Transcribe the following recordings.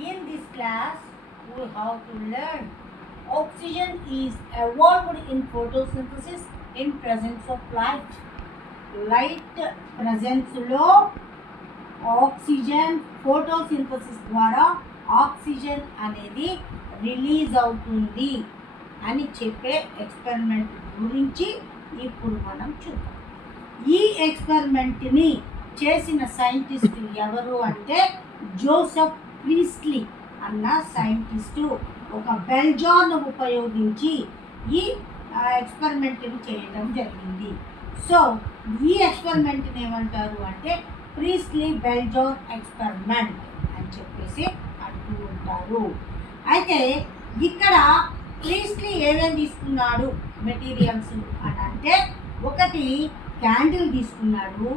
In this class, we have to learn oxygen is evolved in photosynthesis in presence of light. Light presence లో oxygen photosynthesis ద్వారా oxygen అనేది release అవుతుంది అని చెప్పే experiment గురించి ఇప్పుడు మనం చూద్దాం. ఈ ఎక్స్పెరిమెంట్ని చేసిన సైంటిస్ట్ ఎవరు అంటే జోసెఫ్ ప్రీస్లీ అన్న సైంటిస్టు ఒక బెల్జాన్ ఉపయోగించి ఈ ఎక్స్పెరిమెంట్ని చేయడం జరిగింది. సో ఈ ఎక్స్పెరిమెంట్ని ఏమంటారు అంటే ప్రీస్లీ బెల్జాన్ ఎక్స్పెరిమెంట్ అని చెప్పేసి అంటూ ఉంటారు. అయితే ఇక్కడ ప్రీస్లీ ఏమేమి తీసుకున్నాడు మెటీరియల్స్ అని అంటే ఒకటి క్యాండిల్ తీసుకున్నాడు,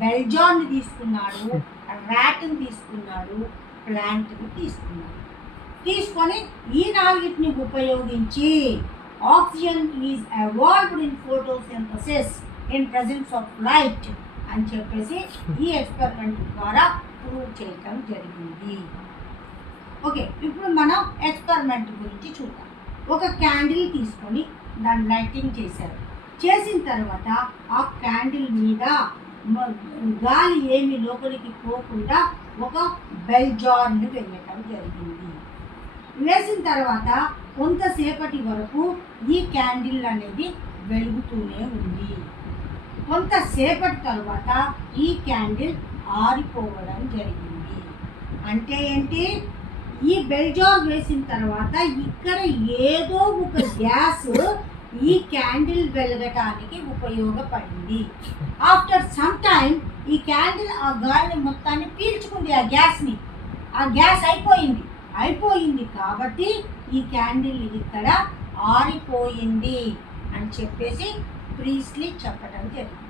బెల్జాన్ తీసుకున్నాడు, ర్యాట్ని తీసుకున్నాడు, ప్లాంట్ని తీసుకున్నాడు. తీసుకొని ఈ నాలుగిటిని ఉపయోగించి oxygen is evolved in photosynthesis in presence of light అని చెప్పేసి ఈ ఎక్స్పెరిమెంట్ ద్వారా ప్రూవ్ చేయటం జరిగింది. ఓకే, ఇప్పుడు మనం ఎక్స్పెరిమెంట్ గురించి చూద్దాం. ఒక క్యాండిల్ తీసుకొని దాన్ని లైటింగ్ చేశారు. చేసిన తర్వాత ఆ క్యాండిల్ మీద గాలి ఏమి లోపలికి పోకుండా ఒక బెల్జాన్ని వేయటం జరిగింది. వేసిన తర్వాత కొంతసేపటి వరకు ఈ క్యాండిల్ అనేది వెలుగుతూనే ఉంది. కొంతసేపటి తర్వాత ఈ క్యాండిల్ ఆరిపోవడం జరిగింది. అంటే ఏంటి, ఈ బెల్జార్ వేసిన తర్వాత ఇక్కడ ఏదో ఒక గ్యాస్ ఈ క్యాండిల్ వెలగటానికి ఉపయోగపడింది. ఆఫ్టర్ సమ్ టైం ఈ క్యాండిల్ ఆ గాలిని మొత్తాన్ని పీల్చుకుంది. ఆ గ్యాస్ అయిపోయింది కాబట్టి ఈ క్యాండిల్ ఇక్కడ ఆరిపోయింది అని చెప్పేసి ప్రీస్లీ చెప్పడం జరిగింది.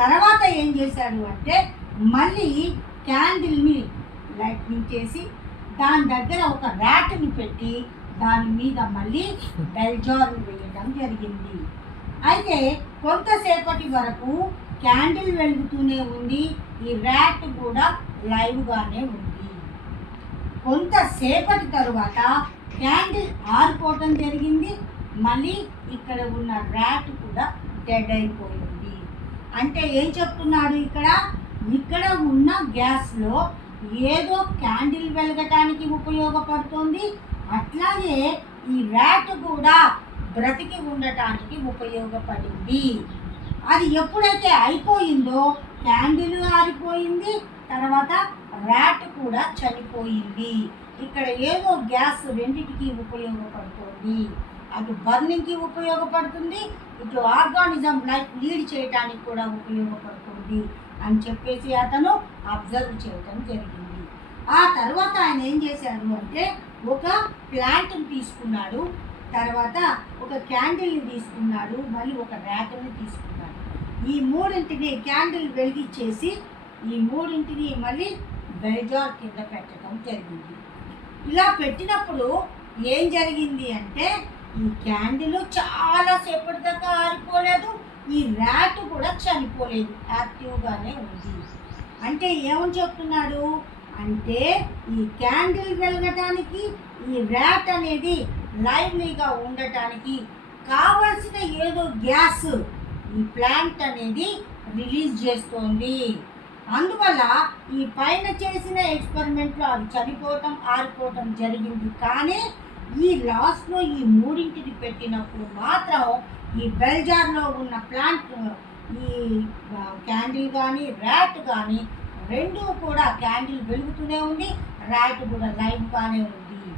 తర్వాత ఏం చేశాడు అంటే మళ్ళీ క్యాండిల్ని లైటింగ్ చేసి దాని దగ్గర ఒక ర్యాట్ని పెట్టి దాని మీద మళ్ళీ బెల్జార్ వేయడం జరిగింది. అయితే కొంతసేపటి వరకు క్యాండిల్ వెలుగుతూనే ఉంది, ఈ ర్యాట్ కూడా లైవ్గానే ఉంది. కొంతసేపటి తరువాత క్యాండిల్ ఆరిపోవటం జరిగింది, మళ్ళీ ఇక్కడ ఉన్న ర్యాట్ కూడా డెడ్ అయిపోయింది. అంటే ఏం చెప్తున్నాడు ఇక్కడ ఉన్న గ్యాస్లో ఏదో క్యాండిల్ వెలగటానికి ఉపయోగపడుతుంది, అట్లాగే ఈ ర్యాట్ కూడా బ్రతికి ఉండటానికి ఉపయోగపడింది. అది ఎప్పుడైతే అయిపోయిందో క్యాండిల్ ఆరిపోయింది, తర్వాత ర్యాట్ కూడా చనిపోయింది. ఇక్కడ ఏదో గ్యాస్ రెండిటికి ఉపయోగపడుతుంది. అటు బర్నింగ్కి ఉపయోగపడుతుంది, ఇటు ఆర్గానిజం లైఫ్ లీడ్ చేయడానికి కూడా ఉపయోగపడుతుంది అని చెప్పేసి అతను అబ్జర్వ్ చేయడం జరిగింది. ఆ తర్వాత ఆయన ఏం చేశాడు అంటే ఒక ప్లాంట్ని తీసుకున్నాడు, తర్వాత ఒక క్యాండిల్ని తీసుకున్నాడు, మళ్ళీ ఒక ర్యాట్ని తీసుకున్నాడు. ఈ మూడింటిని క్యాండిల్ వెలిగించేసి ఈ మూడింటిని మళ్ళీ బెల్జార్ కింద పెట్టడం జరిగింది. ఇలా పెట్టినప్పుడు ఏం జరిగింది అంటే ఈ క్యాండిల్ చాలా సేపటి దాకా ఆరిపోలేదు, ఈ ర్యాట్ కూడా చనిపోలేదు, యాక్టివ్గానే ఉంది. అంటే ఏమని చెప్తున్నాడు అంటే ఈ క్యాండిల్ వెలగటానికి ఈ ర్యాట్ అనేది లైవ్లీగా ఉండటానికి కావలసిన ఏదో గ్యాస్ ఈ ప్లాంట్ అనేది రిలీజ్ చేస్తోంది. అందువల్ల ఈ పైన చేసిన ఎక్స్పెరిమెంట్లో అవి చనిపోవటం ఆరిపోవటం జరిగింది. కానీ ఈ లాస్ట్లో ఈ మూడింటిని పెట్టినప్పుడు మాత్రం ఈ బెల్జార్లో ఉన్న ప్లాంట్ ఈ క్యాండిల్ కానీ ర్యాట్ కానీ రెండూ కూడా క్యాండిల్ వెలుగుతూనే ఉంది, ర్యాట్ కూడా లైవ్గానే ఉంది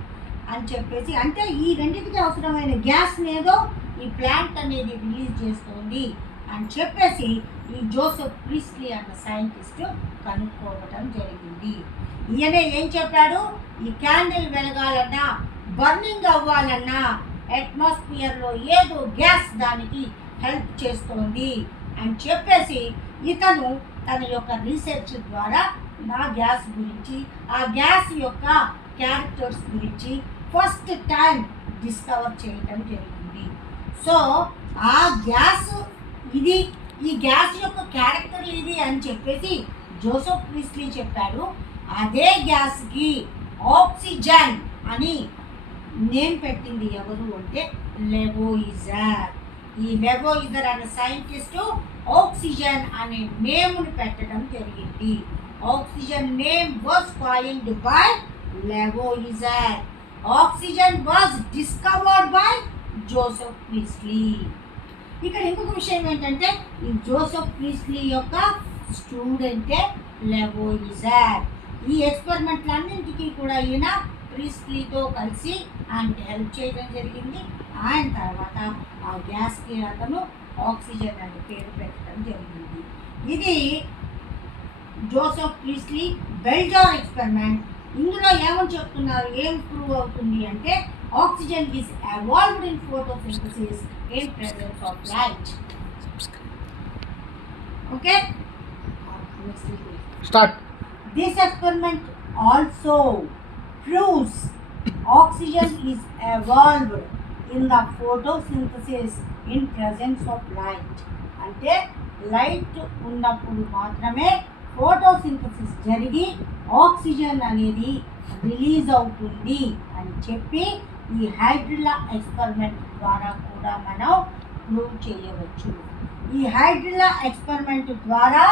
అని చెప్పేసి, అంటే ఈ రెండింటికి అవసరమైన గ్యాస్ ఏదో ఈ ప్లాంట్ అనేది రిలీజ్ చేస్తుంది అని చెప్పేసి ఈ జోసెఫ్ ప్రీస్లీ అన్న సైంటిస్ట్ కనుక్కోవటం జరిగింది. ఈయనే ఏం చెప్పాడు, ఈ క్యాండిల్ వెలగాలన్నా బర్నింగ్ అవ్వాలన్నా అట్మాస్ఫియర్లో ఏదో గ్యాస్ దానికి హెల్ప్ చేస్తోంది అని చెప్పేసి ఇతను తన యొక్క రీసెర్చ్ ద్వారా నా గ్యాస్ గురించి ఆ గ్యాస్ యొక్క క్యారెక్టర్స్ గురించి ఫస్ట్ టైం డిస్కవర్ చేయటం జరిగింది. సో ఆ గ్యాస్ ఇది, ఈ గ్యాస్ యొక్క క్యారెక్టర్ ఇది అని చెప్పేసి జోసెఫ్ ప్రీస్లీ చెప్పాడు. అదే గ్యాస్కి ఆక్సిజన్ అని నేమ్ పెట్టింది ఎవరు అంటే లెవోయిజర్. ఈ లెవోయిజర్ అనే సైంటిస్టు ఆక్సిజన్ అనే నేమ్ని పెట్టడం జరిగింది. Oxygen name was coined by Lavoisier. Oxygen was discovered by Joseph priestly. ఇక్కడ ఇంకొక విషయం ఏంటంటే ఈ జోసెఫ్ ప్రీస్లీ యొక్క స్టూడెంటే లెవోయిజర్. ఈ ఎక్స్పెరిమెంట్లన్నింటికీ కూడా ఈయన ప్రీస్లీతో కలిసి ఆయనకి హెల్ప్ చేయడం జరిగింది. ఆయన తర్వాత ఆ గ్యాస్కి అతను ఆక్సిజన్ అనే పేరు పెట్టడం జరిగింది. ఇది జోసెఫ్ ప్రీస్లీ బెల్జార్ ఎక్స్పెరిమెంట్. ఇందులో ఏమని చెప్తున్నారు, ఏం ప్రూవ్ అవుతుంది అంటే oxygen is evolved in photosynthesis in presence of light. Okay? Start. This experiment also proves oxygen is evolved in the photosynthesis in presence of light. అంటే లైట్ ఉన్నప్పుడు మాత్రమే photosynthesis జరిగి ఆక్సిజన్ అనేది రిలీజ్ అవుతుంది అని చెప్పి ఈ హైడ్రిల్లా ఎక్స్పెరిమెంట్ ద్వారా కూడా మనం ప్రూవ్ చేయవచ్చు. ఈ హైడ్రిల్లా ఎక్స్పెరిమెంట్ ద్వారా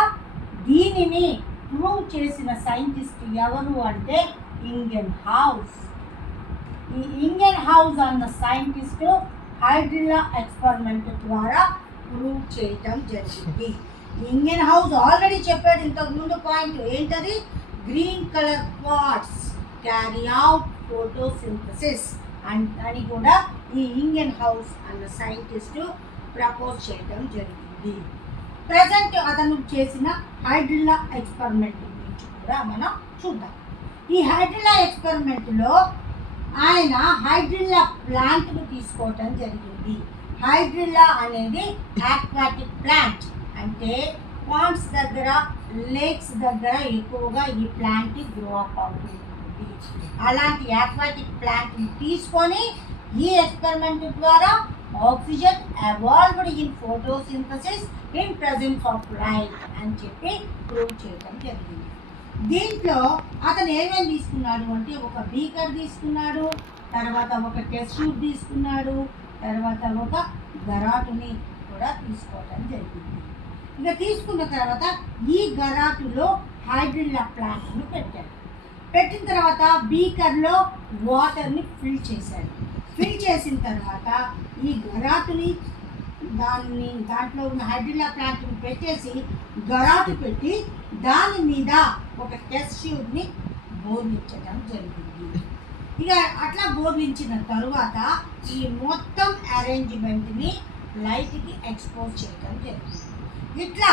దీనిని ప్రూవ్ చేసిన సైంటిస్ట్ ఎవరు అంటే ఇంగెన్హౌస్. ఈ ఇంగెన్హౌస్ అన్న సైంటిస్ట్ హైడ్రిల్లా ఎక్స్పెరిమెంట్ ద్వారా ప్రూవ్ చేయటం జరిగింది. ఇంగెన్హౌస్ ఆల్రెడీ చెప్పాడు ఇంతకు ముందు పాయింట్ ఏంటది, green colour quartz carry out photosynthesis అని కూడా ఈ ఇంగెన్హౌస్ అన్న సైంటిస్ట్ ప్రపోజ్ చేయడం జరిగింది. ప్రజెంట్ అతను చేసిన హైడ్రిల్లా ఎక్స్పెరిమెంట్ గురించి కూడా మనం చూద్దాం. ఈ హైడ్రిల్లా ఎక్స్పెరిమెంట్లో ఆయన హైడ్రిల్లా ప్లాంట్ను తీసుకోవటం జరిగింది. హైడ్రిల్లా అనేది ఆక్వాటిక్ ప్లాంట్, అంటే పాండ్స్ దగ్గర, లేక్స్ దగ్గర ఎక్కువగా ఈ ప్లాంట్ గ్రో అప్ అవుతుంది. అలాంటి ఆక్వాటిక్ ప్లాంట్ని తీసుకొని ఈ ఎక్స్పెరిమెంట్ ద్వారా oxygen evolved in photosynthesis in presence of light అని చెప్పి ప్రూవ్ చేయడం జరిగింది. దీంట్లో అతను ఏమేమి తీసుకున్నాడు అంటే ఒక బీకర్ తీసుకున్నాడు, తర్వాత ఒక టెస్ట్ ట్యూబ్ తీసుకున్నాడు, తర్వాత ఒక గరాటుని కూడా తీసుకోవడం జరిగింది. ఇక తీసుకున్న తర్వాత ఈ గరాటులో హైడ్రిల్లా ప్లాంట్ను పెట్టాడు. పెట్టిన తర్వాత బీకర్లో వాటర్ని ఫిల్ చేశాడు. ఫిల్ చేసిన తర్వాత ఈ గరాటుని దాంట్లో ఉన్న హైడ్రిల్లా ప్లాంట్ని పెట్టేసి గరాటు పెట్టి దాని మీద ఒక టెస్ట్ ట్యూబ్ని బోర్లించడం జరిగింది. ఇక అట్లా బోర్లించిన తరువాత ఈ మొత్తం అరేంజ్మెంట్ని లైట్కి ఎక్స్పోజ్ చేయడం జరిగింది. ఇట్లా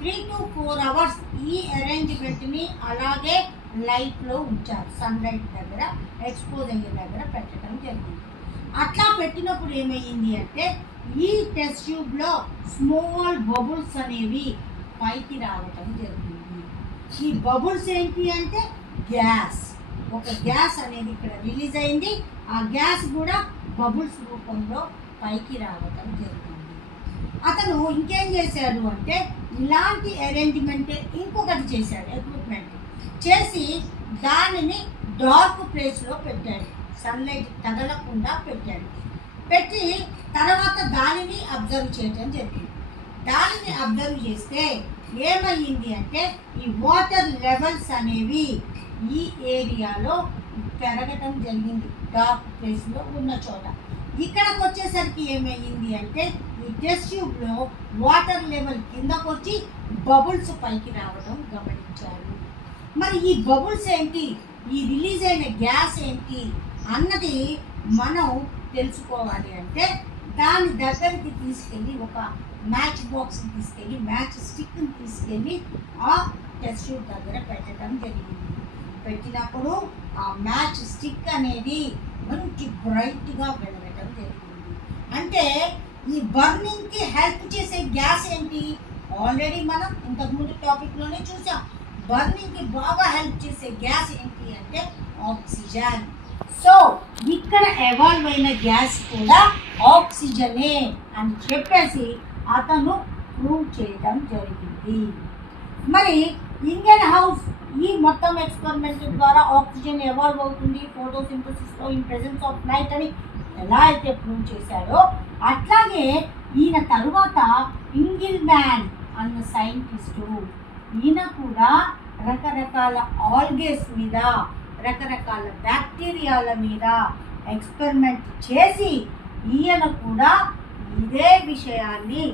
3 to 4 hours ఈ అరేంజ్మెంట్ని అలాగే లైట్లో ఉంచారు. సన్లైట్ దగ్గర ఎక్స్పోజ్ అయ్యే దగ్గర పెట్టడం జరిగింది. అట్లా పెట్టినప్పుడు ఏమయ్యింది అంటే ఈ టెస్ట్ ట్యూబ్లో స్మాల్ బబుల్స్ అనేవి పైకి రావటం జరిగింది. ఈ బబుల్స్ ఏంటి అంటే గ్యాస్, ఒక గ్యాస్ అనేది ఇక్కడ రిలీజ్ అయింది. ఆ గ్యాస్ కూడా బబుల్స్ రూపంలో పైకి రావటం జరిగింది. అతను ఇంకేం చేశాడు అంటే ఇలాంటి అరేంజ్మెంటే ఇంకొకటి చేశాడు, ఎక్విప్మెంట్ చేసి దానిని డార్క్ ప్లేస్లో పెట్టాడు, సన్లైట్ తగలకుండా పెట్టాడు. పెట్టి తర్వాత దానిని అబ్జర్వ్ చేయడం జరిగింది. దానిని అబ్జర్వ్ చేస్తే ఏమయ్యింది అంటే ఈ వాటర్ లెవెల్స్ అనేవి ఈ ఏరియాలో పెరగటం జరిగింది, డార్క్ ప్లేస్లో ఉన్న చోట. ఇక్కడికి వచ్చేసరికి ఏమయ్యింది అంటే ఈ టెస్ట్ ట్యూబ్లో వాటర్ లెవెల్ కిందకు వచ్చి బబుల్స్ పైకి రావడం గమనించారు. మరి ఈ బబుల్స్ ఏంటి, ఈ రిలీజ్ అయిన గ్యాస్ ఏంటి అన్నది మనం తెలుసుకోవాలి అంటే దాని దగ్గరికి తీసుకెళ్ళి ఒక మ్యాచ్ బాక్స్ని తీసుకెళ్ళి మ్యాచ్ స్టిక్ని తీసుకెళ్ళి ఆ టెస్ట్ ట్యూబ్ దగ్గర పెట్టడం జరిగింది. పెట్టినప్పుడు ఆ మ్యాచ్ స్టిక్ అనేది మంచి బ్రైట్గా వెలగటం జరిగింది. అంటే ఈ బర్నింగ్కి హెల్ప్ చేసే గ్యాస్ ఏంటి, ఆల్రెడీ మనం ఇంతకుముందు టాపిక్లోనే చూసాం. బర్నింగ్కి బాగా హెల్ప్ చేసే గ్యాస్ ఏంటి అంటే ఆక్సిజన్. సో ఇక్కడ ఎవాల్వ్ అయిన గ్యాస్ కూడా ఆక్సిజనే అని చెప్పేసి అతను ప్రూవ్ చేయడం జరిగింది. మరి ఇంగెన్హౌస్ ఈ మొత్తం ఎక్స్పెరిమెంట్ ద్వారా ఆక్సిజన్ ఎవాల్వ్ అవుతుంది ఫోటోసింథసిస్లో ఇన్ ప్రెజెన్స్ ఆఫ్ లైట్ అని ఎలా అయితే ప్రూవ్ చేశాడో, అట్లాగే ఈయన తరువాత ఇంగిల్మ్యాన్ అన్న సైంటిస్టు ఈయన కూడా రకరకాల ఆల్గేస్ మీద రకరకాల బ్యాక్టీరియాల మీద ఎక్స్పెరిమెంట్ చేసి ఈయన కూడా ఇదే విషయాన్ని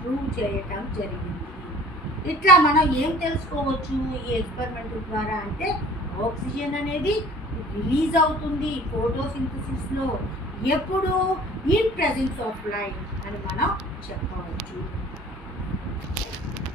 ప్రూవ్ చేయటం జరిగింది. ఇట్లా మనం ఏం తెలుసుకోవచ్చు ఈ ఎక్స్పెరిమెంట్ ద్వారా అంటే ఆక్సిజన్ అనేది రిలీజ్ అవుతుంది ఫోటోసింథసిస్లో ఎప్పుడు ఇన్ ప్రెజెన్స్ ఆఫ్ లైట్ అని మనం చెప్పవచ్చు.